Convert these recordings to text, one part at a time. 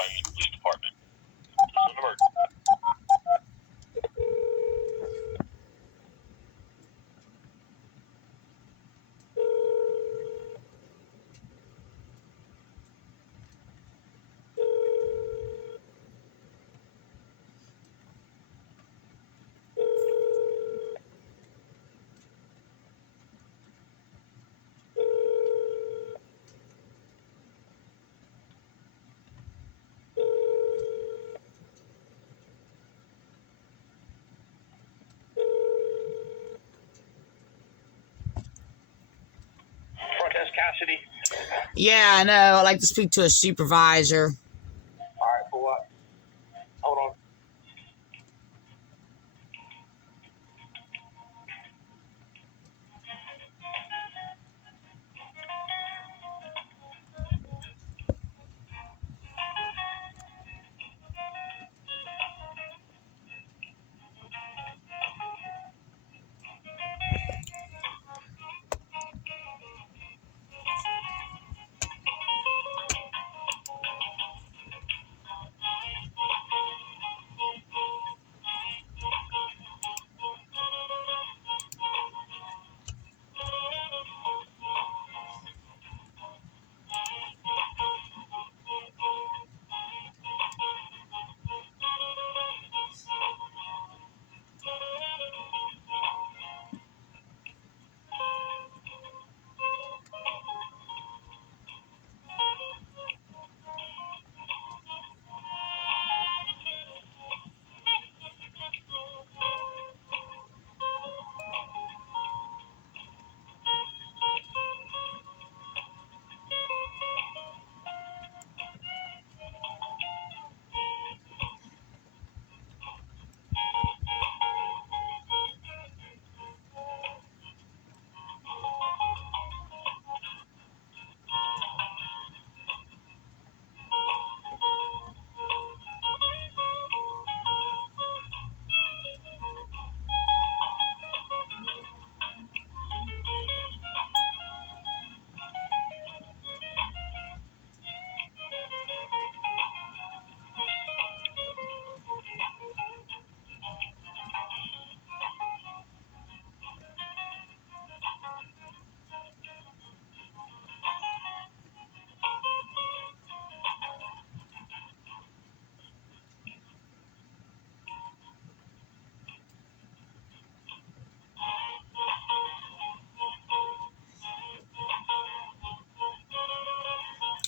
Vineland Police Department. This is an emergency. Front desk, Cassidy. Yeah, I know. I'd like to speak to a supervisor. All right, for what? Hold on.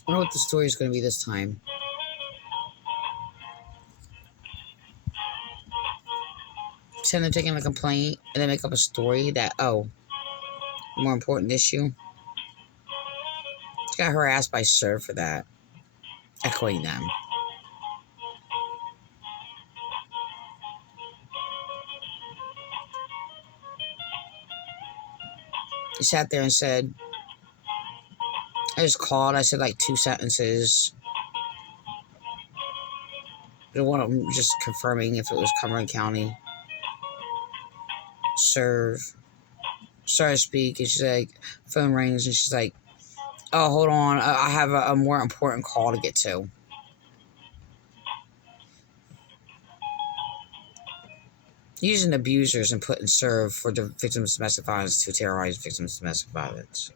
I wonder what the story is going to be this time. Instead of taking a complaint and then make up a story that, oh, more important issue. Got harassed by Sir for that. Echoing them. He sat there and said, I just called. I said like 2 sentences. But one of them just confirming if it was Cumberland County. Serve. Started to speak, and she's like, phone rings, and she's like, oh, hold on. I have a more important call to get to. Using abusers and putting serve for the victims of domestic violence to terrorize victims of domestic violence.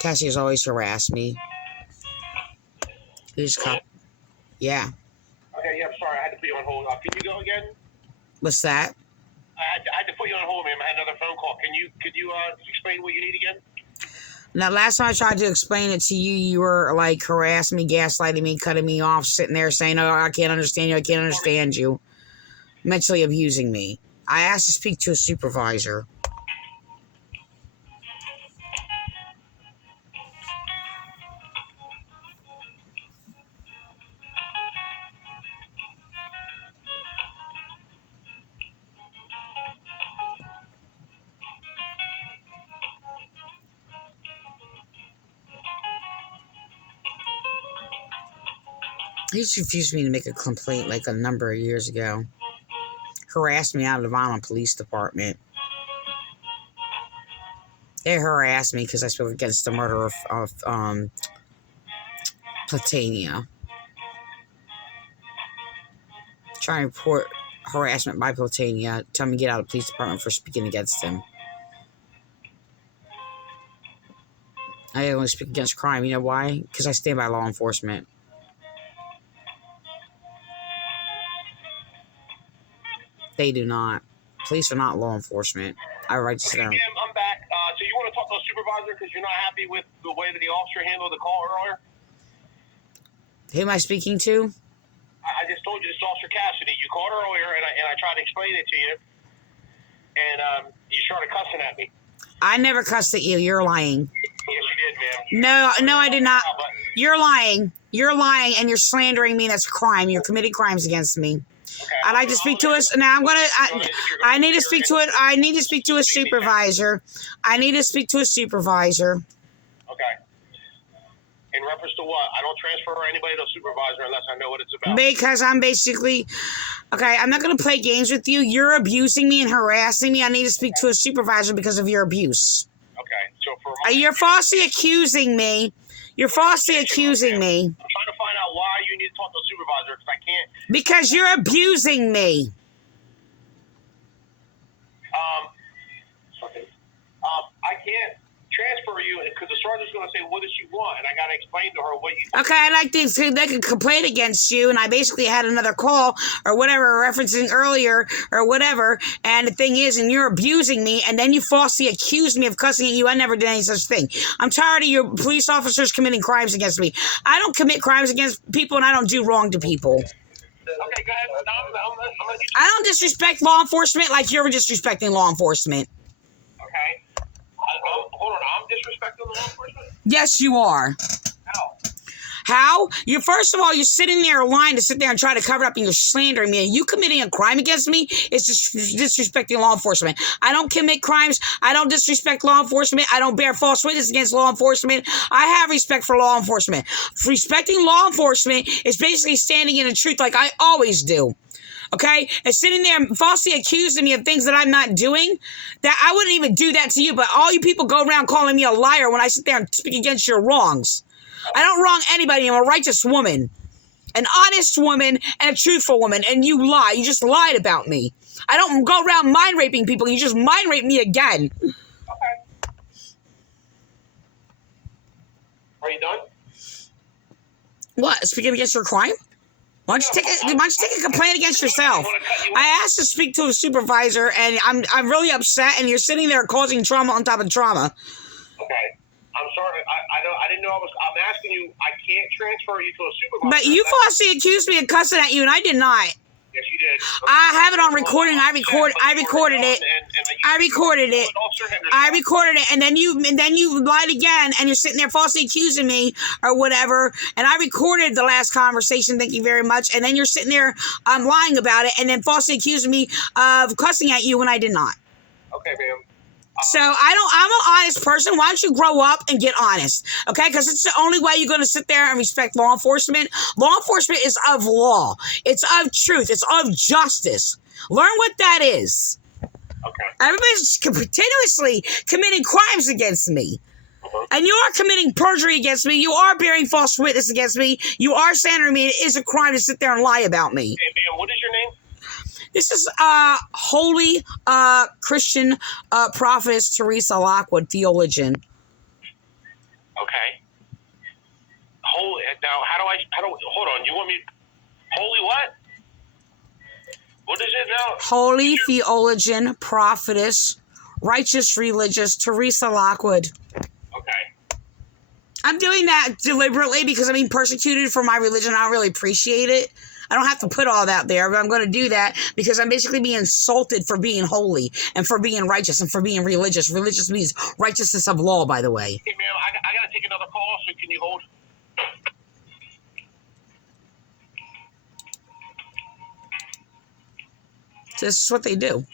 Cassie has always harassed me. He's cop. Yeah. Okay, yeah, I'm sorry. I had to put you on hold. Can you go again? What's that? I had to put you on hold, ma'am. I had another phone call. Can you explain what you need again? Now, last time I tried to explain it to you, you were like harassing me, gaslighting me, cutting me off, sitting there saying, oh, I can't understand you, I can't understand you. Mentally abusing me. I asked to speak to a supervisor. He just refused me to make a complaint like a number of years ago. Harassed me out of the Vineland Police Department. They harassed me because I spoke against the murder of Platania. Trying to report harassment by Platania. Tell me to get out of the police department for speaking against him. I only speak against crime. You know why? Because I stand by law enforcement. They do not. Police are not law enforcement. I have a right to sit Okay, down. ma'am, I'm back. So you want to talk to the supervisor because you're not happy with the way that the officer handled the call earlier? Who am I speaking to? I just told you this is Officer Cassidy. You called earlier, and I tried to explain it to you, and you started cussing at me. I never cussed at you. You're lying. Yes, you did, ma'am. No, I did not. You're lying. You're lying, and you're slandering me. That's a crime. You're committing crimes against me. Okay. I'd like to speak to us now. I need to speak to it. I need to speak to a supervisor. I need to speak to a supervisor. Okay. In reference to what? I don't transfer anybody to a supervisor unless I know what it's about. Because I'm basically, okay, I'm not going to play games with you. You're abusing me and harassing me. I need to speak to a supervisor because of your abuse. Okay. So for You're falsely accusing me. You're falsely accusing me. I'm trying to find out why you need to talk to a supervisor because I can't. Because you're abusing me. I can't transfer you because the sergeant's going to say, what does she want? And I got to explain to her what you... Okay, I'd like to make a complaint against you, and I basically had another call or whatever referencing earlier or whatever, and the thing is, and you're abusing me, and then you falsely accused me of cussing at you. I never did any such thing. I'm tired of your police officers committing crimes against me. I don't commit crimes against people, and I don't do wrong to people. Okay, go ahead. I don't disrespect law enforcement like you're disrespecting law enforcement. Okay. Hold on. I'm disrespecting the law enforcement? Yes, you are. How? You first of all, you're sitting there lying to sit there and try to cover up, and you're slandering me. And you committing a crime against me is just disrespecting law enforcement. I don't commit crimes. I don't disrespect law enforcement. I don't bear false witness against law enforcement. I have respect for law enforcement. Respecting law enforcement is basically standing in the truth like I always do. Okay? And sitting there falsely accusing me of things that I'm not doing, that I wouldn't even do that to you, but all you people go around calling me a liar when I sit there and speak against your wrongs. I don't wrong anybody. I'm a righteous woman, an honest woman, and a truthful woman, and you lie. You just lied about me. I don't go around mind raping people. You just mind rape me again. Okay. Are you done? What? Speaking against your crime? Why don't you take a complaint against yourself? I asked to speak to a supervisor, and I'm really upset, and you're sitting there causing trauma on top of trauma. Okay. I'm sorry. I didn't know I'm asking you. I can't transfer you to a supervisor. But you falsely accused me of cussing at you, and I did not. Yes, you did. I have it on recording. I recorded it. I recorded it, and then you lied again, and you're sitting there falsely accusing me or whatever. And I recorded the last conversation. Thank you very much. And then you're sitting there lying about it, and then falsely accusing me of cussing at you when I did not. Okay, ma'am. So I'm an honest person. Why don't you grow up and get honest? Okay? Because it's the only way you're going to sit there and respect law enforcement. Law enforcement is of law. It's of truth. It's of justice. Learn what that is. Okay. Everybody's continuously committing crimes against me. And you are committing perjury against me. You are bearing false witness against me. You are slandering me. It is a crime to sit there and lie about me. Hey, ma'am, what is your name? This is holy Christian prophetess Teresa Lockwood, theologian. Okay. Holy. Now, how do hold on? You want me? Holy what? What is it now? Holy theologian, prophetess, righteous religious Teresa Lockwood. Okay. I'm doing that deliberately because I'm being persecuted for my religion. I don't really appreciate it. I don't have to put all that there, but I'm going to do that because I'm basically being insulted for being holy and for being righteous and for being religious. Religious means righteousness of law, by the way. Hey, ma'am, I got to take another call, so can you hold? This is what they do.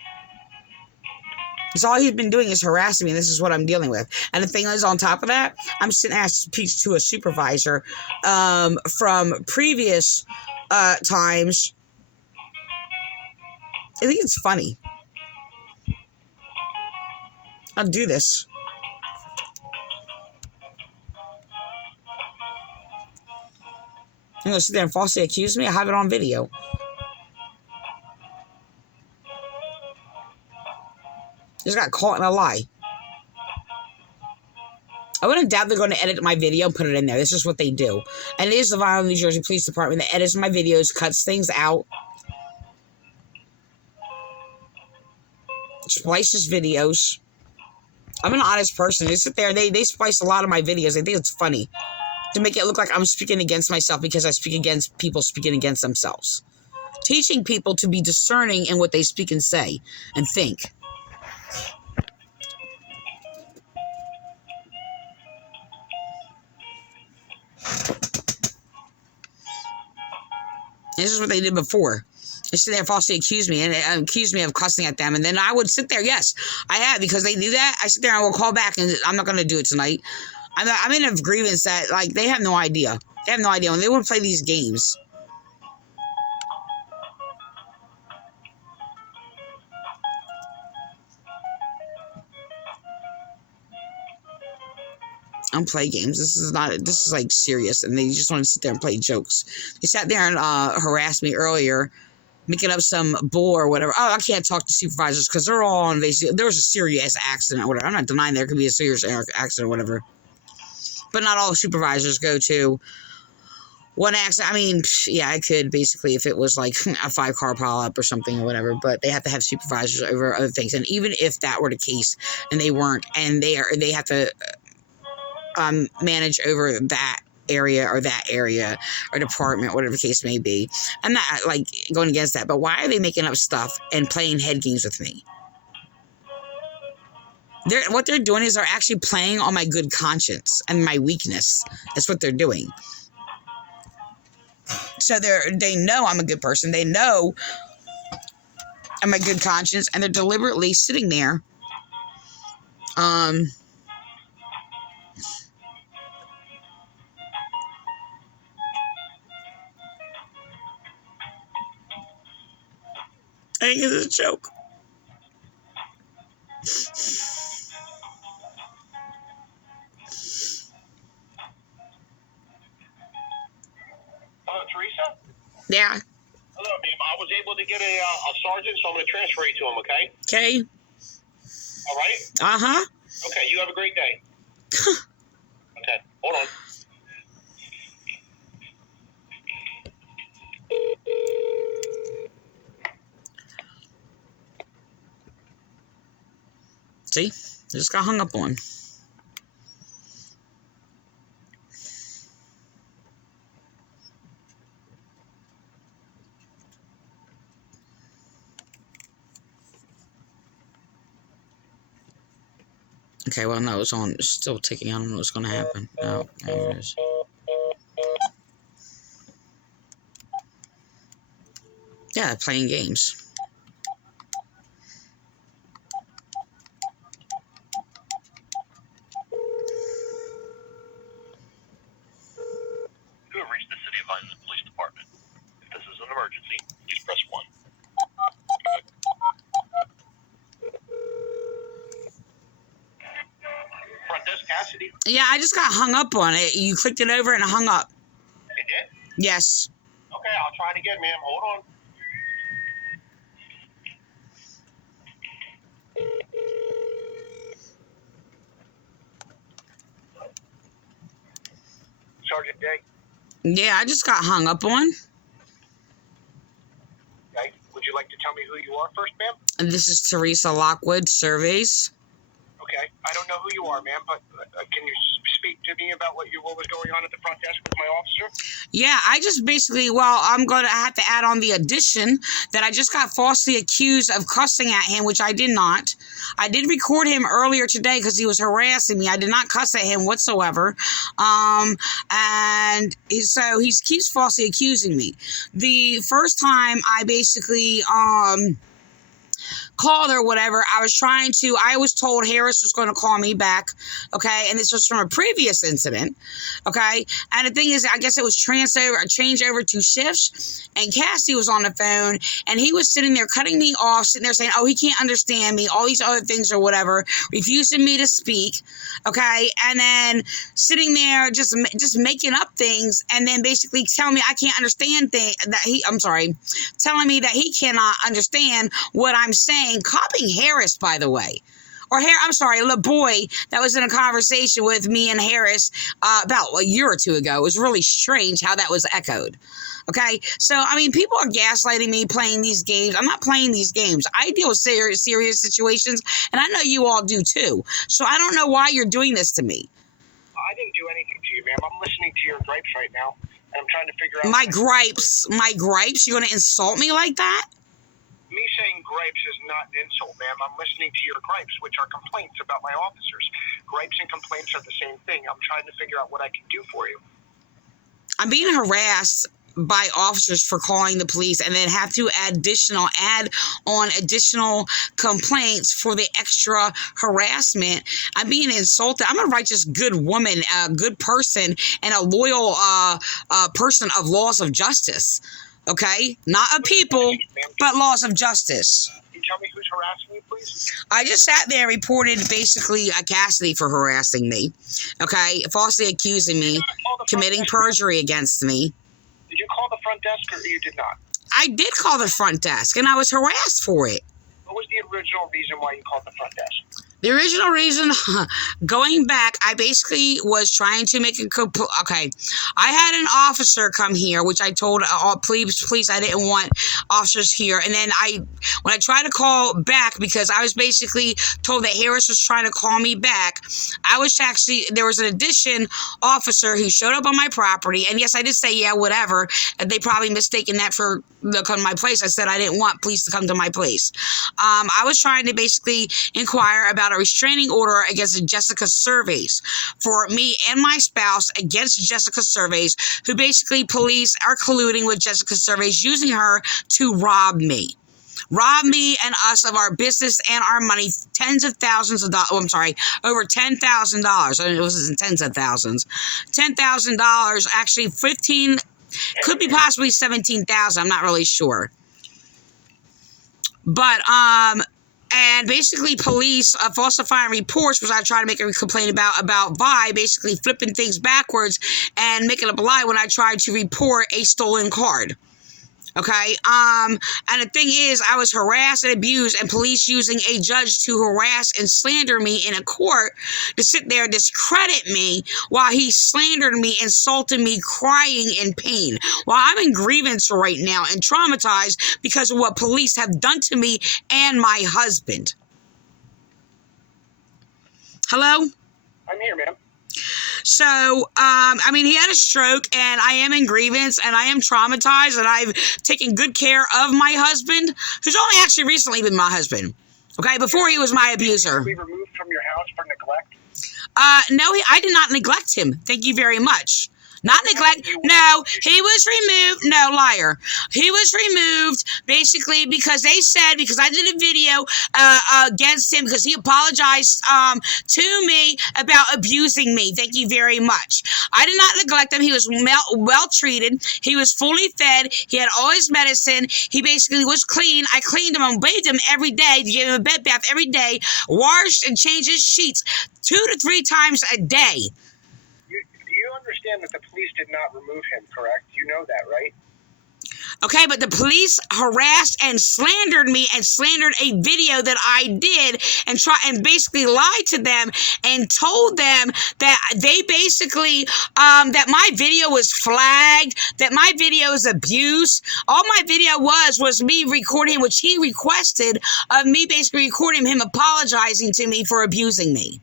So all he's been doing is harassing me, and this is what I'm dealing with. And the thing is, on top of that, I'm sitting as speech to a supervisor from previous times. I think it's funny. I'll do this. You're going to sit there and falsely accuse me? I have it on video. Just got caught in a lie. I wouldn't doubt they're going to edit my video and put it in there. This is what they do. And it is the Vineland, New Jersey Police Department that edits my videos, cuts things out, splices videos. I'm an honest person. They sit there and they splice a lot of my videos. I think it's funny to make it look like I'm speaking against myself because I speak against people speaking against themselves. Teaching people to be discerning in what they speak and say and think. This is what they did before. They sit there and falsely accuse me and accuse me of cussing at them. And then I would sit there. Yes, I have, because they do that. I sit there and I will call back, and I'm not going to do it tonight. I'm in a grievance that, like, they have no idea. They have no idea when they want to play these games. I don't play games. This is like serious, and they just want to sit there and play jokes. They sat there and harassed me earlier, making up some bull or whatever. Oh, I can't talk to supervisors because they're all on base. There was a serious accident or whatever. I'm not denying there could be a serious accident or whatever, but not all supervisors go to one accident. I mean, yeah, I could basically if it was like a 5-car pileup or something or whatever, but they have to have supervisors over other things. And even if that were the case and they weren't, and they have to manage over that area or department, whatever the case may be. I'm not like going against that, but why are they making up stuff and playing head games with me? What they're doing is they're actually playing on my good conscience and my weakness. That's what they're doing. So they know I'm a good person. They know I'm a good conscience, and they're deliberately sitting there I think it's a joke. Teresa? Yeah. Hello, ma'am. I was able to get a sergeant, so I'm going to transfer you to him, okay? Okay. All right? Uh-huh. Okay, you have a great day. Okay, hold on. See? I just got hung up on. Okay, well, no, it's on. It's still ticking. I don't know what's going to happen. No, there it is. Yeah, playing games. You have reached the City of Vineland Police Department. If this is an emergency, please press 1. Front desk, Cassidy. Yeah, I just got hung up on it. You clicked it over and it hung up. You did? Yes. Okay, I'll try it again, ma'am. Hold on. Sergeant Day. Yeah, I just got hung up on. Okay. Would you like to tell me who you are first, ma'am? And this is Teresa Lockwood, Surveys. Okay. I don't know who you are, ma'am, but can you speak to me about what was going on at the front desk with my officer? Yeah, I just basically, I'm going to have to add on the addition that I just got falsely accused of cussing at him, which I did not. I did record him earlier today because he was harassing me. I did not cuss at him whatsoever. And so he keeps falsely accusing me. The first time I basically, called or whatever. I was told Harris was going to call me back. Okay. And this was from a previous incident. Okay. And the thing is, I guess it was changed over to shifts, and Cassidy was on the phone, and he was sitting there cutting me off, sitting there saying, oh, he can't understand me, all these other things or whatever, refusing me to speak. Okay. And then sitting there just making up things, and then basically telling me I can't understand telling me that he cannot understand what I'm saying, copying Harris, by the way. LeBoy, that was in a conversation with me and Harris about a year or two ago. It was really strange how that was echoed. Okay, so, I mean, people are gaslighting me playing these games. I'm not playing these games. I deal with serious situations, and I know you all do too. So I don't know why you're doing this to me. I didn't do anything to you, ma'am. I'm listening to your gripes right now, and I'm trying to figure out... My gripes? You're going to insult me like that? Me saying gripes is not an insult, ma'am. I'm listening to your gripes, which are complaints about my officers. Gripes and complaints are the same thing. I'm trying to figure out what I can do for you. I'm being harassed by officers for calling the police, and then have to add on additional complaints for the extra harassment. I'm being insulted. I'm a righteous, good woman, a good person, and a loyal person of laws of justice. Okay? Not of people, but laws of justice. Can you tell me who's harassing you, please? I just sat there and reported basically a Cassidy for harassing me. Okay? Falsely accusing me, committing perjury against me. Did you call the front desk, or you did not? I did call the front desk, and I was harassed for it. What was the original reason why you called the front desk? The original reason, going back, I basically was trying to make okay. I had an officer come here, which I told, please, I didn't want officers here. And then when I tried to call back, because I was basically told that Harris was trying to call me back, there was an addition officer who showed up on my property. And yes, I did say, yeah, whatever. And they probably mistaken that for to come to my place. I said I didn't want police to come to my place. I was trying to basically inquire about a restraining order against Jessica Surveys for me and my spouse against Jessica Surveys, who basically police are colluding with Jessica Surveys, using her to rob me and us of our business and our money, tens of thousands of dollars. Oh, I'm sorry, over $10,000. I mean, it wasn't tens of thousands. $10,000, actually 15, could be possibly 17,000. I'm not really sure. But, and basically police falsifying reports, which I tried to make a complaint about Vi basically flipping things backwards and making up a lie when I tried to report a stolen card. Okay, and the thing is, I was harassed and abused, and police using a judge to harass and slander me in a court, to sit there and discredit me while he slandered me, insulted me, crying in pain. While I'm in grievance right now and traumatized because of what police have done to me and my husband. Hello? I'm here, ma'am. So, I mean, he had a stroke, and I am in grievance, and I am traumatized, and I've taken good care of my husband, who's only actually recently been my husband. Okay, before he was my abuser. We removed from your house for neglect? No, I did not neglect him. Thank you very much. Not neglect. No, he was removed. No, liar. He was removed basically because they said, because I did a video against him because he apologized to me about abusing me. Thank you very much. I did not neglect him. He was well treated. He was fully fed. He had all his medicine. He basically was clean. I cleaned him and bathed him every day, gave him a bed bath every day, washed and changed his sheets 2 to 3 times a day. You understand that the police did not remove him, correct? You know that, right? Okay, but the police harassed and slandered me and slandered a video that I did and basically lied to them and told them that they basically, that my video was flagged, that my video is abuse. All my video was me recording, which he requested of me basically recording him apologizing to me for abusing me.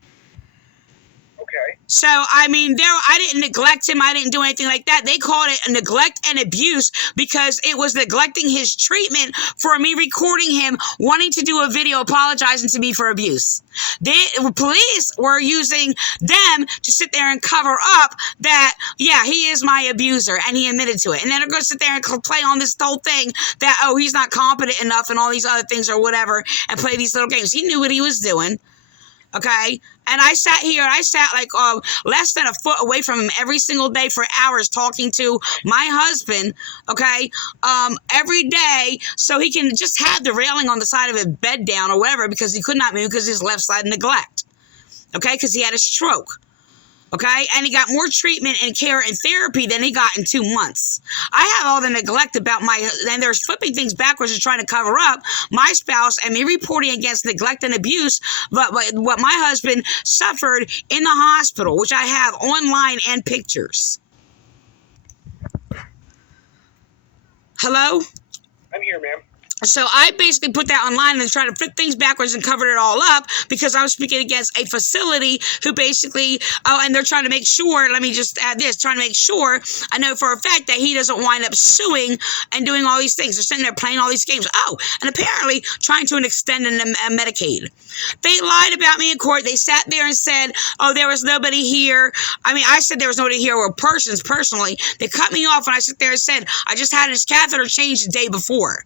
Okay. So, I mean, I didn't neglect him. I didn't do anything like that. They called it neglect and abuse because it was neglecting his treatment for me recording him wanting to do a video apologizing to me for abuse. Police were using them to sit there and cover up that, yeah, he is my abuser, and he admitted to it. And then they're going to sit there and play on this whole thing that, oh, he's not competent enough and all these other things or whatever, and play these little games. He knew what he was doing. Okay, and I sat here, like less than a foot away from him every single day for hours talking to my husband, okay, every day, so he can just have the railing on the side of his bed down or whatever, because he could not move because his left side neglect, okay, because he had a stroke. Okay, and he got more treatment and care and therapy than he got in 2 months. I have all the neglect about and they're flipping things backwards and trying to cover up my spouse and me reporting against neglect and abuse, but what my husband suffered in the hospital, which I have online and pictures. Hello? I'm here, ma'am. So I basically put that online and tried to flip things backwards and covered it all up because I was speaking against a facility who basically, and they're trying to make sure, let me just add this, trying to make sure, I know for a fact that he doesn't wind up suing and doing all these things. They're sitting there playing all these games. Oh, and apparently trying to extend a Medicaid. They lied about me in court. They sat there and said, oh, there was nobody here. I mean, I said there was nobody here or persons personally. They cut me off and I sit there and said, I just had his catheter changed the day before.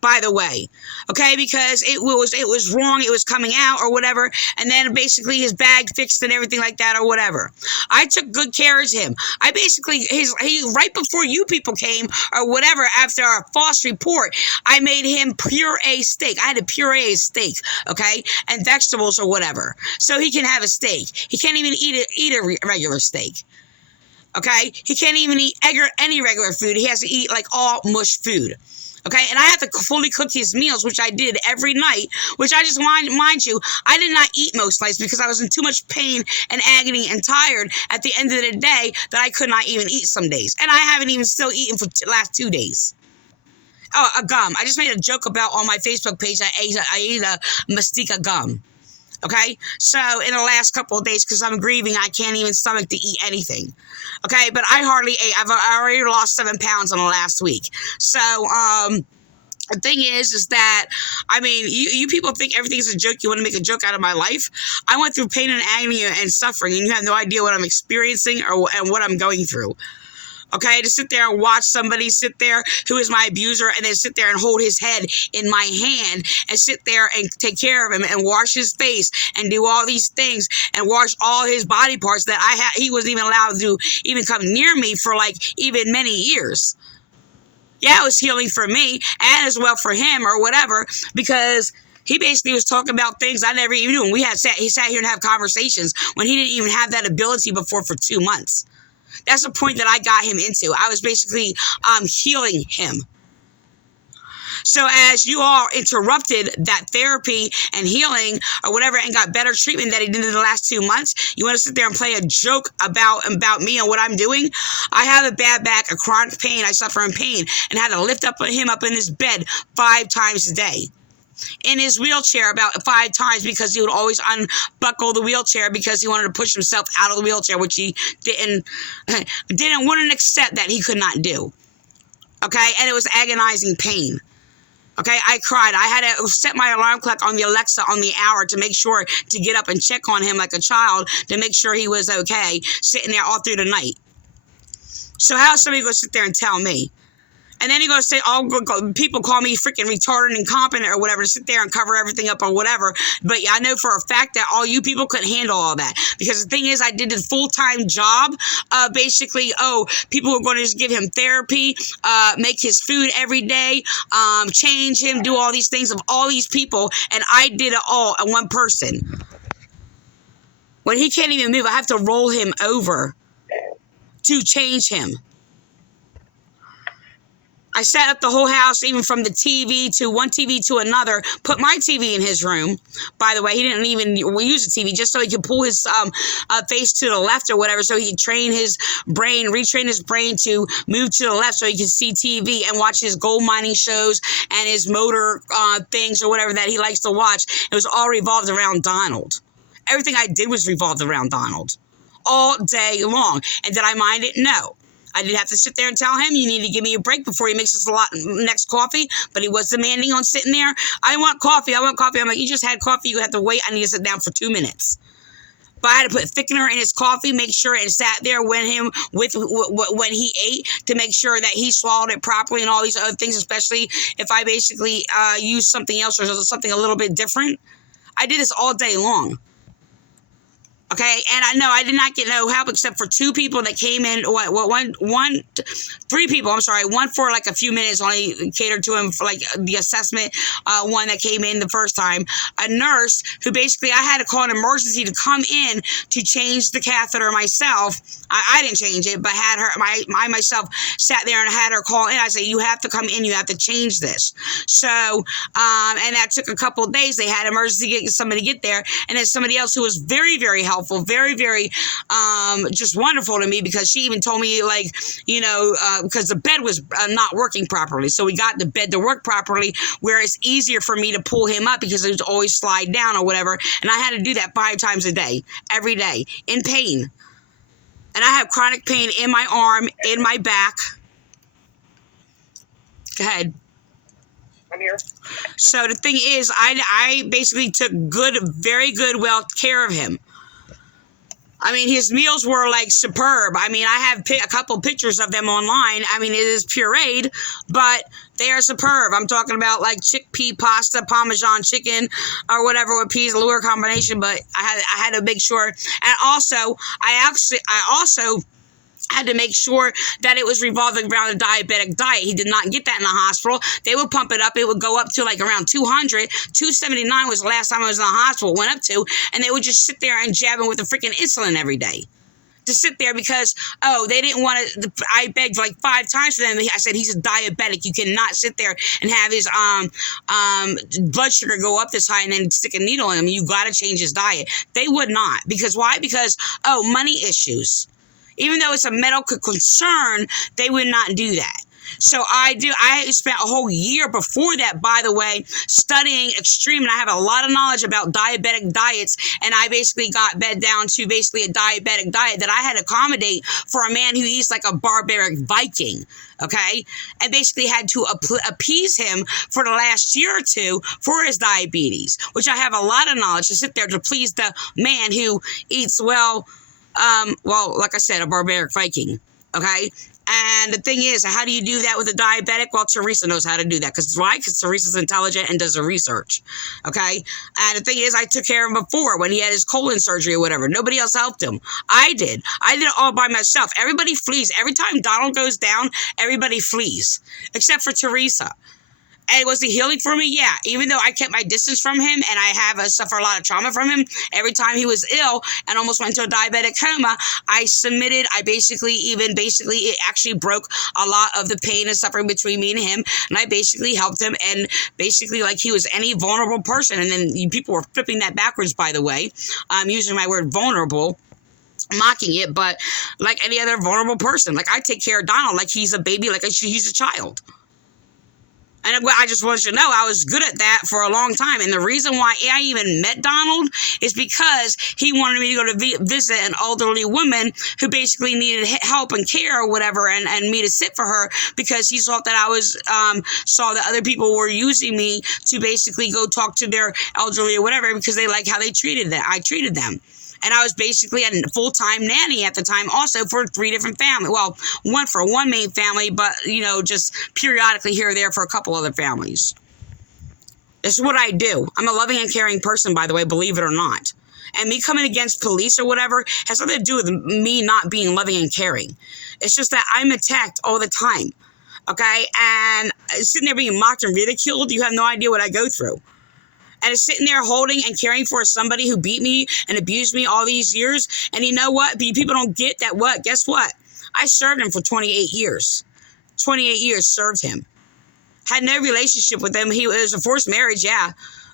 By the way, okay, because it was wrong, it was coming out or whatever, and then basically his bag fixed and everything like that or whatever. I took good care of him. I basically, he right before you people came or whatever, after our false report, I made him puree steak. I had to puree a steak, okay, and vegetables or whatever, so he can have a steak. He can't even eat a regular steak. Okay, he can't even eat any regular food. He has to eat like all mush food. Okay, and I have to fully cook his meals, which I did every night, which I just mind you, I did not eat most nights because I was in too much pain and agony and tired at the end of the day that I could not even eat some days. And I haven't even still eaten for the last 2 days. Oh, a gum. I just made a joke about on my Facebook page I ate a Mastica gum. Okay, so in the last couple of days, because I'm grieving, I can't even stomach to eat anything. Okay, but I hardly ate. I've already lost 7 pounds in the last week. So, the thing is that, I mean, you people think everything's a joke. You want to make a joke out of my life. I went through pain and agony and suffering, and you have no idea what I'm experiencing and what I'm going through. Okay, to sit there and watch somebody sit there who is my abuser and then sit there and hold his head in my hand and sit there and take care of him and wash his face and do all these things and wash all his body parts that he wasn't even allowed to even come near me for like even many years. Yeah, it was healing for me and as well for him or whatever, because he basically was talking about things I never even knew. And he sat here and have conversations when he didn't even have that ability before for 2 months. That's the point that I got him into. I was basically healing him. So as you all interrupted that therapy and healing or whatever and got better treatment that he did in the last 2 months, you want to sit there and play a joke about me and what I'm doing? I have a bad back, a chronic pain. I suffer in pain and had to lift him up in his bed 5 times a day. In his wheelchair about 5 times because he would always unbuckle the wheelchair because he wanted to push himself out of the wheelchair, which he wouldn't accept that he could not do. Okay, and it was agonizing pain. Okay, I cried. I had to set my alarm clock on the Alexa on the hour to make sure to get up and check on him like a child to make sure he was okay, sitting there all through the night. So how is somebody going to sit there and tell me? And then you're going to say, people call me freaking retarded and incompetent or whatever to sit there and cover everything up or whatever. But I know for a fact that all you people couldn't handle all that. Because the thing is, I did a full-time job. Basically, people were going to just give him therapy, make his food every day, change him, do all these things of all these people. And I did it all in one person. When he can't even move, I have to roll him over to change him. I set up the whole house, even from the TV to one TV to another, put my TV in his room. By the way, he didn't even use the TV just so he could pull his face to the left or whatever, so he could retrain his brain to move to the left so he could see TV and watch his gold mining shows and his motor things or whatever that he likes to watch. It was all revolved around Donald. Everything I did was revolved around Donald. all day long. And did I mind it? No. I didn't have to sit there and tell him, you need to give me a break before he makes his next coffee. But he was demanding on sitting there. I want coffee. I'm like, you just had coffee. You have to wait. I need to sit down for 2 minutes. But I had to put thickener in his coffee, make sure and sat there with him when he ate to make sure that he swallowed it properly and all these other things, especially if I basically used something else or something a little bit different. I did this all day long. Okay, and I know I did not get no help except for 2 people that came in. 3 people. I'm sorry, one for like a few minutes, only catered to him for like the assessment. One that came in the first time, a nurse who basically I had to call an emergency to come in to change the catheter myself. I didn't change it, but had her myself sat there and had her call in. I said, you have to come in. You have to change this. So, and that took a couple of days. They had emergency get somebody to get there, and then somebody else who was very, very helpful. Very, very just wonderful to me, because she even told me, like, because the bed was not working properly. So we got the bed to work properly where it's easier for me to pull him up because it would always slide down or whatever. And I had to do that 5 times a day, every day, in pain. And I have chronic pain in my arm, in my back. Go ahead. I'm here. So the thing is, I basically took very good, well care of him. I mean, his meals were like superb. I mean, I have a couple pictures of them online. I mean, it is pureed, but they are superb. I'm talking about like chickpea pasta, Parmesan chicken, or whatever with peas, lure combination. But I had to make sure, and also I also had to make sure that it was revolving around a diabetic diet. He did not get that in the hospital. They would pump it up. It would go up to like around 200. 279 was the last time I was in the hospital, went up to, and they would just sit there and jab him with the freaking insulin every day. To sit there because, they didn't want to, I begged like 5 times for them. I said, he's a diabetic. You cannot sit there and have his blood sugar go up this high and then stick a needle in him. You got to change his diet. They would not. Because why? Because, money issues. Even though it's a medical concern, they would not do that. So I spent a whole year before that, by the way, studying extreme, and I have a lot of knowledge about diabetic diets, and I basically got bed down to basically a diabetic diet that I had to accommodate for a man who eats like a barbaric Viking, okay? And basically had to appease him for the last year or 2 for his diabetes, which I have a lot of knowledge to sit there to please the man who eats, like I said, a barbaric Viking, okay? And the thing is, how do you do that with a diabetic? Well, Teresa knows how to do that. Because why? Because Teresa's intelligent and does the research, okay? And the thing is, I took care of him before when he had his colon surgery or whatever. Nobody else helped him. I did it all by myself. Everybody flees. Every time Donald goes down, everybody flees, except for Teresa. And was it healing for me? Yeah. Even though I kept my distance from him and I have suffered a lot of trauma from him, every time he was ill and almost went into a diabetic coma, I submitted. It actually broke a lot of the pain and suffering between me and him. And I basically helped him, and basically like he was any vulnerable person. And then people were flipping that backwards, by the way. I'm using my word vulnerable, mocking it, but like any other vulnerable person. Like I take care of Donald like he's a baby, like he's a child. And I just want you to know I was good at that for a long time. And the reason why I even met Donald is because he wanted me to go to visit an elderly woman who basically needed help and care or whatever, and me to sit for her because he thought that I was, saw that other people were using me to basically go talk to their elderly or whatever because they like how I treated them. And I was basically a full-time nanny at the time also for 3 different families. Well, one for one main family, but, just periodically here or there for a couple other families. It's what I do. I'm a loving and caring person, by the way, believe it or not. And me coming against police or whatever has nothing to do with me not being loving and caring. It's just that I'm attacked all the time, okay? And sitting there being mocked and ridiculed, you have no idea what I go through. And it's sitting there holding and caring for somebody who beat me and abused me all these years. And you know what? People don't get that what? Guess what? I served him for 28 years. 28 years served him. Had no relationship with him. It was a forced marriage, yeah.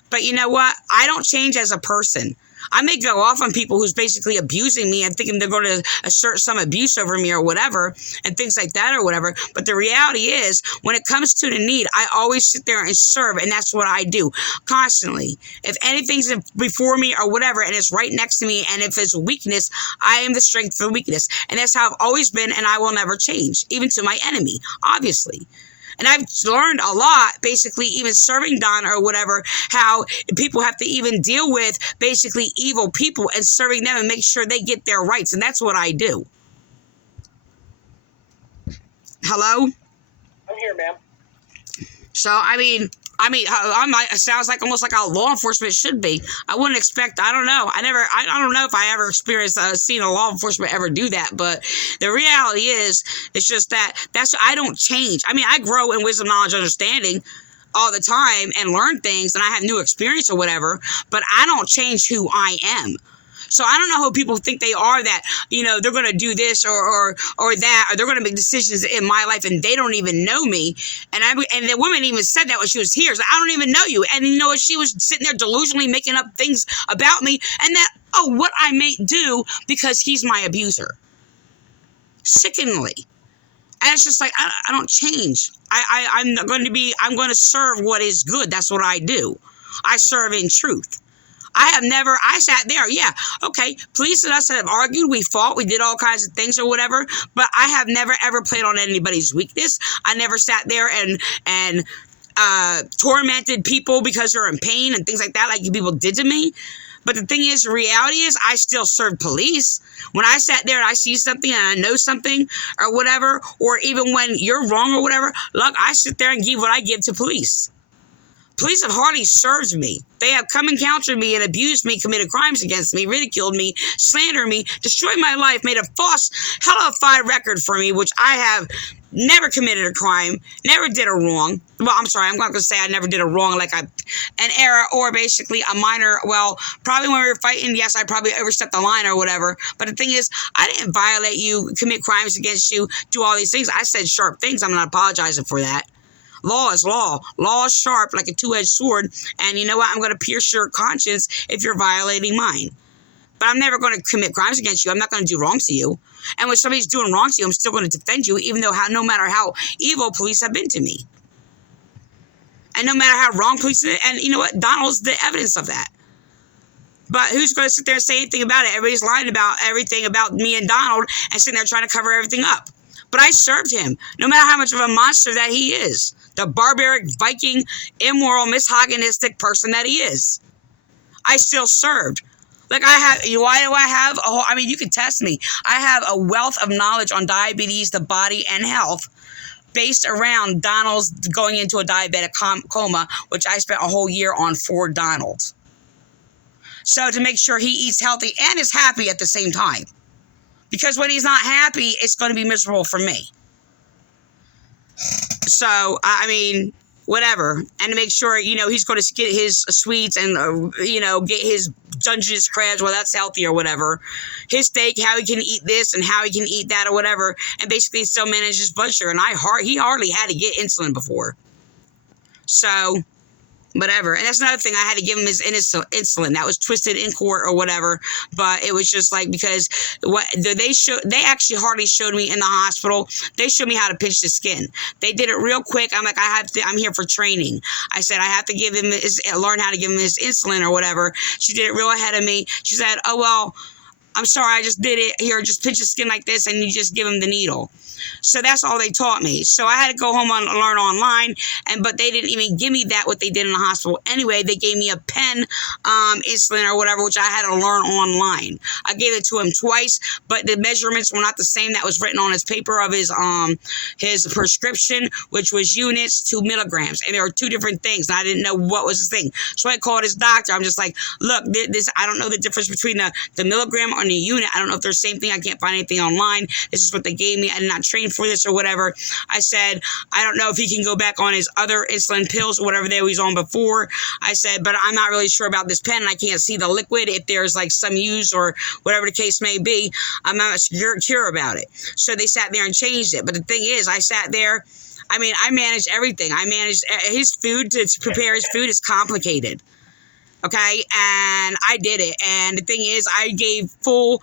But you know what? I don't change as a person. I may go off on people who's basically abusing me and thinking they're going to assert some abuse over me or whatever and things like that or whatever. But the reality is, when it comes to the need, I always sit there and serve, and that's what I do constantly. If anything's before me or whatever and it's right next to me, and if it's a weakness, I am the strength for the weakness. And that's how I've always been, and I will never change, even to my enemy, obviously. And I've learned a lot, basically, even serving Don or whatever, how people have to even deal with basically evil people and serving them and make sure they get their rights. And that's what I do. Hello? I'm here, ma'am. So, I mean, it sounds like almost like how law enforcement should be. I wouldn't expect, I don't know. I don't know if I ever experienced seeing a law enforcement ever do that. But the reality is, it's just that's, I don't change. I mean, I grow in wisdom, knowledge, understanding all the time and learn things, and I have new experience or whatever, but I don't change who I am. So I don't know who people think they are, that, you know, they're going to do this or that, or they're going to make decisions in my life and they don't even know me. And the woman even said that when she was here. So I don't even know you. And you know, she was sitting there delusionally making up things about me, and that, what I may do because he's my abuser. Sickeningly. And it's just like, I don't change. I'm going to serve what is good. That's what I do. I serve in truth. I sat there, yeah, okay, police and us have argued, we fought, we did all kinds of things or whatever, but I have never ever played on anybody's weakness. I never sat there and tormented people because they're in pain and things like that, like you people did to me. But the thing is, the reality is, I still serve police. When I sat there and I see something and I know something or whatever, or even when you're wrong or whatever, look, I sit there and give what I give to police. Police have hardly served me. They have come and countered me and abused me, committed crimes against me, ridiculed me, slandered me, destroyed my life, made a false, hellified record for me, which I have never committed a crime, never did a wrong. Well, I'm sorry, I'm not going to say I never did a wrong, like an error or basically a minor. Well, probably when we were fighting, yes, I probably overstepped the line or whatever. But the thing is, I didn't violate you, commit crimes against you, do all these things. I said sharp things. I'm not apologizing for that. Law is law. Law is sharp like a two-edged sword. And you know what? I'm going to pierce your conscience if you're violating mine. But I'm never going to commit crimes against you. I'm not going to do wrong to you. And when somebody's doing wrong to you, I'm still going to defend you, even though no matter how evil police have been to me. And no matter how wrong police, and you know what? Donald's the evidence of that. But who's going to sit there and say anything about it? Everybody's lying about everything about me and Donald and sitting there trying to cover everything up. But I served him, no matter how much of a monster that he is. The barbaric, Viking, immoral, misogynistic person that he is. I still served. Like why do I have you can test me. I have a wealth of knowledge on diabetes, the body, and health based around Donald's going into a diabetic coma, which I spent a whole year on for Donald. So to make sure he eats healthy and is happy at the same time. Because when he's not happy, it's going to be miserable for me. So, I mean, whatever. And to make sure, he's going to get his sweets and, get his Dungeness crabs, well, that's healthy or whatever. His steak, how he can eat this and how he can eat that or whatever. And basically still manage his blood sugar. And he hardly had to get insulin before. So, whatever. And that's another thing. I had to give him his insulin. That was twisted in court or whatever. But it was just like, because they actually hardly showed me in the hospital. They showed me how to pinch the skin. They did it real quick. I'm like, I'm here for training. I said, I have to learn how to give him his insulin or whatever. She did it real ahead of me. She said, oh, well, I'm sorry, I just did it. Here, just pinch the skin like this, and you just give him the needle. So that's all they taught me. So I had to go home and learn online, but they didn't even give me what they did in the hospital. Anyway, they gave me a pen insulin or whatever, which I had to learn online. I gave it to him twice, but the measurements were not the same that was written on his paper of his prescription, which was units to milligrams. And there were two different things, and I didn't know what was the thing. So I called his doctor. I'm just like, look, I don't know the difference between the milligram and the unit. I don't know if they're the same thing. I can't find anything online. This is what they gave me. I did not train for this or whatever. I said, I don't know if he can go back on his other insulin pills or whatever they was on before. I said, but I'm not really sure about this pen. I can't see the liquid, if there's like some use or whatever the case may be. I'm not sure about it. So they sat there and changed it. But the thing is, I sat there. I mean, I managed everything. I managed his food. To prepare his food is complicated. Okay, and I did it. And the thing is, I gave full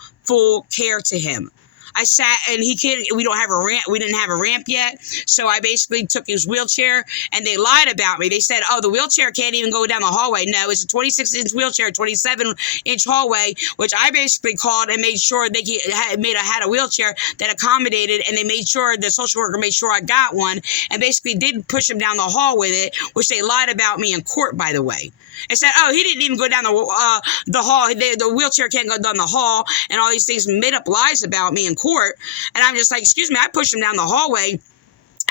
care to him. I sat and we don't have a ramp. We didn't have a ramp yet. So I basically took his wheelchair and they lied about me. They said, oh, the wheelchair can't even go down the hallway. No, it's a 26-inch wheelchair, 27-inch hallway, which I basically called and made sure they had a wheelchair that accommodated, and they made sure, the social worker made sure I got one, and basically did push him down the hall with it, which they lied about me in court, by the way. And said, oh, he didn't even go down the hall. The wheelchair can't go down the hall, and all these things, made up lies about me in court. And I'm just like, excuse me, I pushed him down the hallway.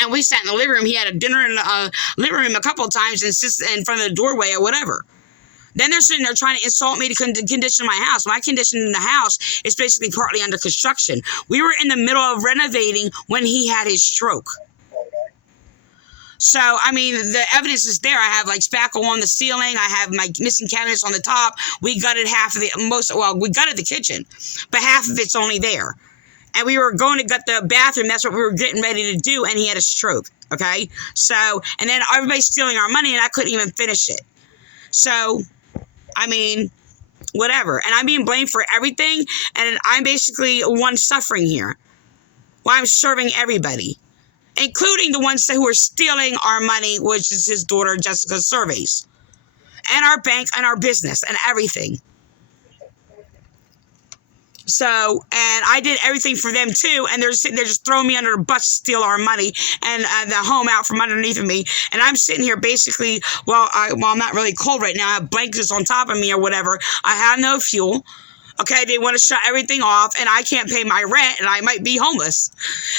And we sat in the living room. He had a dinner in the living room a couple of times and sits in front of the doorway or whatever. Then they're sitting there trying to insult me to condition my house. My condition in the house is basically partly under construction. We were in the middle of renovating when he had his stroke. So, I mean, the evidence is there. I have like spackle on the ceiling. I have my missing cabinets on the top. We gutted we gutted the kitchen, but half of it's only there. And we were going to gut the bathroom. That's what we were getting ready to do. And he had a stroke. Okay. So, and then everybody's stealing our money and I couldn't even finish it. So, I mean, whatever. And I'm being blamed for everything. And I'm basically one suffering here. Well, I'm serving everybody, including the ones who are stealing our money, which is his daughter, Jessica's surveys, and our bank and our business and everything. So, and I did everything for them too, and they're just throwing me under the bus to steal our money and the home out from underneath of me. And I'm sitting here basically, I'm not really cold right now. I have blankets on top of me or whatever. I have no fuel. Okay, they want to shut everything off, and I can't pay my rent, and I might be homeless,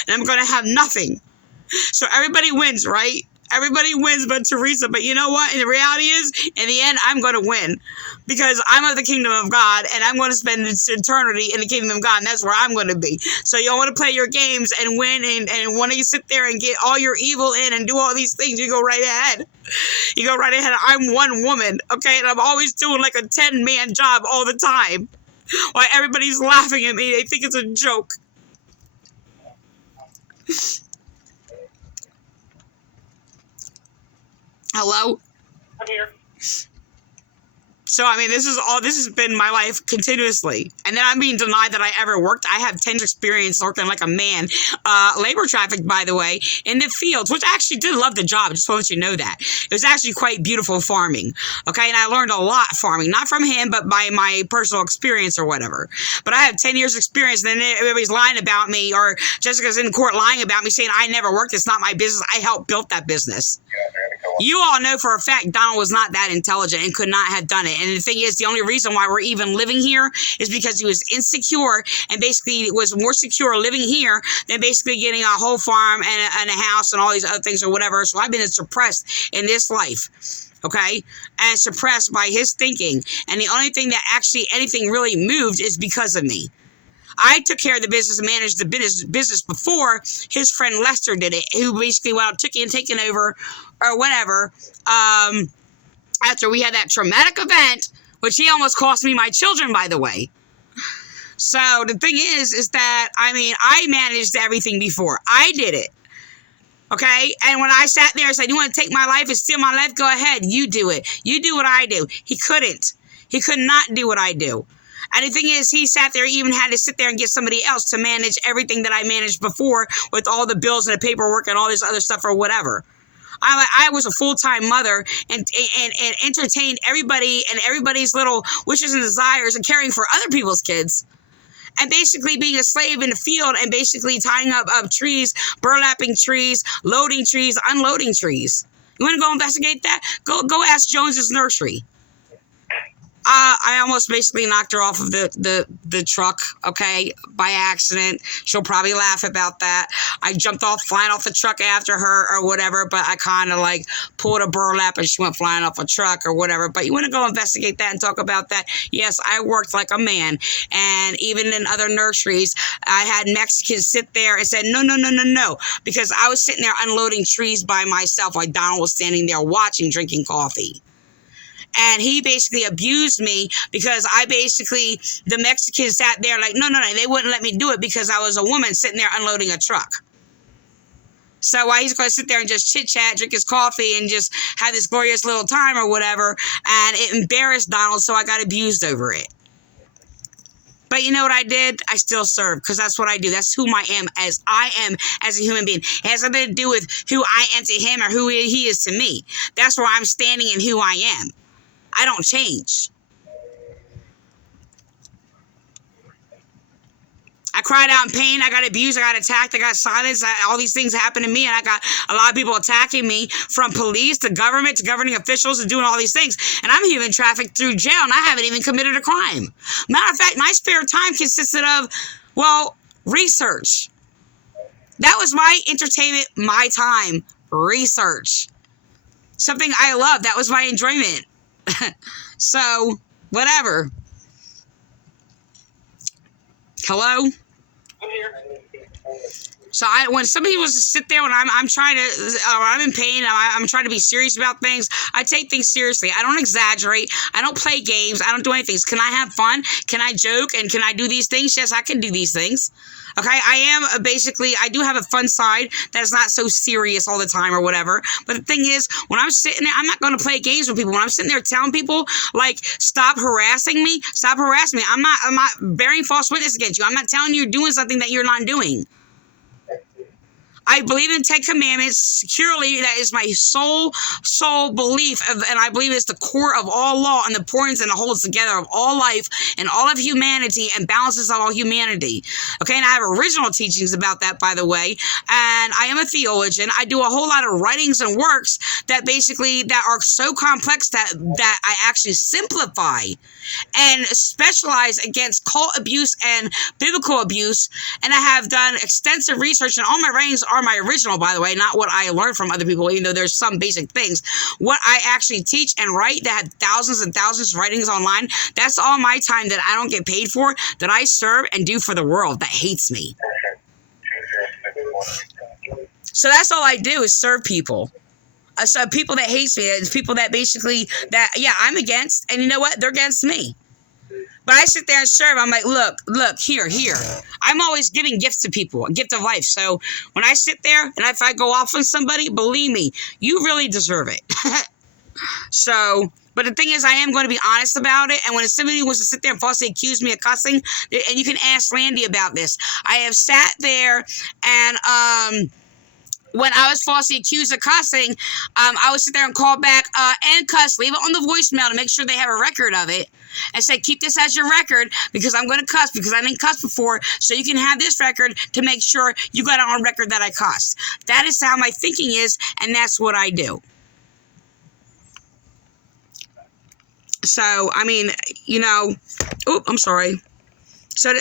and I'm going to have nothing. So everybody wins, right? Everybody wins but Teresa. But you know what? And the reality is, in the end, I'm going to win. Because I'm of the kingdom of God, and I'm going to spend eternity in the kingdom of God, and that's where I'm going to be. So you want to play your games and win, and want to sit there and get all your evil in and do all these things, you go right ahead. You go right ahead. I'm one woman, okay? And I'm always doing like a 10-man job all the time. While everybody's laughing at me. They think it's a joke. Hello? I'm here. So, I mean, this has been my life continuously. And then I'm being denied that I ever worked. I have 10 years experience working like a man. Labor traffic, by the way, in the fields, which I actually did love the job. Just to let you know that. It was actually quite beautiful farming. Okay, and I learned a lot farming. Not from him, but by my personal experience or whatever. But I have 10 years experience, and then everybody's lying about me, or Jessica's in court lying about me, saying I never worked. It's not my business. I helped build that business. You all know for a fact Donald was not that intelligent and could not have done it. And the thing is, the only reason why we're even living here is because he was insecure and basically was more secure living here than basically getting a whole farm and a house and all these other things or whatever. So I've been suppressed in this life. Okay, and suppressed by his thinking. And the only thing that actually anything really moved is because of me. I took care of the business and managed the business before his friend Lester did it, who basically took it and taken over or whatever. After we had that traumatic event, which he almost cost me my children, by the way. So the thing is that, I mean, I managed everything before. I did it. Okay? And when I sat there and said, you want to take my life and steal my life? Go ahead. You do it. You do what I do. He couldn't. He could not do what I do. And the thing is, he sat there, even had to sit there and get somebody else to manage everything that I managed before with all the bills and the paperwork and all this other stuff or whatever. I was a full-time mother and entertained everybody and everybody's little wishes and desires and caring for other people's kids. And basically being a slave in the field and basically tying up trees, burlapping trees, loading trees, unloading trees. You want to go investigate that? Go ask Jones's nursery. I almost basically knocked her off of the truck, okay, by accident. She'll probably laugh about that. I jumped off, flying off the truck after her or whatever, but I kind of like pulled a burlap and she went flying off a truck or whatever. But you want to go investigate that and talk about that? Yes, I worked like a man. And even in other nurseries, I had Mexicans sit there and said, no, because I was sitting there unloading trees by myself while Donald was standing there watching, drinking coffee. And he basically abused me because the Mexicans sat there like, no, they wouldn't let me do it because I was a woman sitting there unloading a truck. So why he's going to sit there and just chit-chat, drink his coffee, and just have this glorious little time or whatever, and it embarrassed Donald, so I got abused over it. But you know what I did? I still serve, because that's what I do. That's who I am as a human being. It has nothing to do with who I am to him or who he is to me. That's where I'm standing and who I am. I don't change. I cried out in pain. I got abused. I got attacked. I got silenced. All these things happened to me, and I got a lot of people attacking me, from police to government to governing officials, and doing all these things. And I'm even trafficked through jail, and I haven't even committed a crime. Matter of fact, my spare time consisted of, well, research. That was my entertainment, my time, research. Something I love. That was my enjoyment. So, whatever. Hello? I'm here. So when somebody was to sit there when I'm trying to, I'm in pain, I'm trying to be serious about things, I take things seriously. I don't exaggerate. I don't play games. I don't do anything. Can I have fun? Can I joke? And can I do these things? Yes, I can do these things. Okay, I am basically, I do have a fun side that is not so serious all the time or whatever. But the thing is, when I'm sitting there, I'm not going to play games with people. When I'm sitting there telling people, like, stop harassing me, I'm not bearing false witness against you. I'm not telling you you're doing something that you're not doing. I believe in 10 Commandments securely. That is my sole belief, and I believe it's the core of all law and the importance and the holds together of all life and all of humanity and balances of all humanity. Okay, and I have original teachings about that, by the way, and I am a theologian. I do a whole lot of writings and works that basically that are so complex that I actually simplify and specialize against cult abuse and biblical abuse, and I have done extensive research, and all my writings are my original, by the way, not what I learned from other people, even though there's some basic things. What I actually teach and write that have thousands and thousands of writings online, that's all my time that I don't get paid for, that I serve and do for the world that hates me. So that's all I do is serve people. So people that hates me, it's people that basically, that, yeah, I'm against, and you know what? They're against me. But I sit there and serve. I'm like, look, here. I'm always giving gifts to people, a gift of life. So when I sit there and if I go off on somebody, believe me, you really deserve it. So, but the thing is, I am going to be honest about it. And when somebody wants to sit there and falsely accuse me of cussing, and you can ask Landy about this, I have sat there and, when I was falsely accused of cussing, I would sit there and call back and cuss, leave it on the voicemail to make sure they have a record of it, and say, keep this as your record because I'm going to cuss because I didn't cuss before, so you can have this record to make sure you got it on record that I cussed. That is how my thinking is, and that's what I do. So, I mean, you know, I'm sorry. So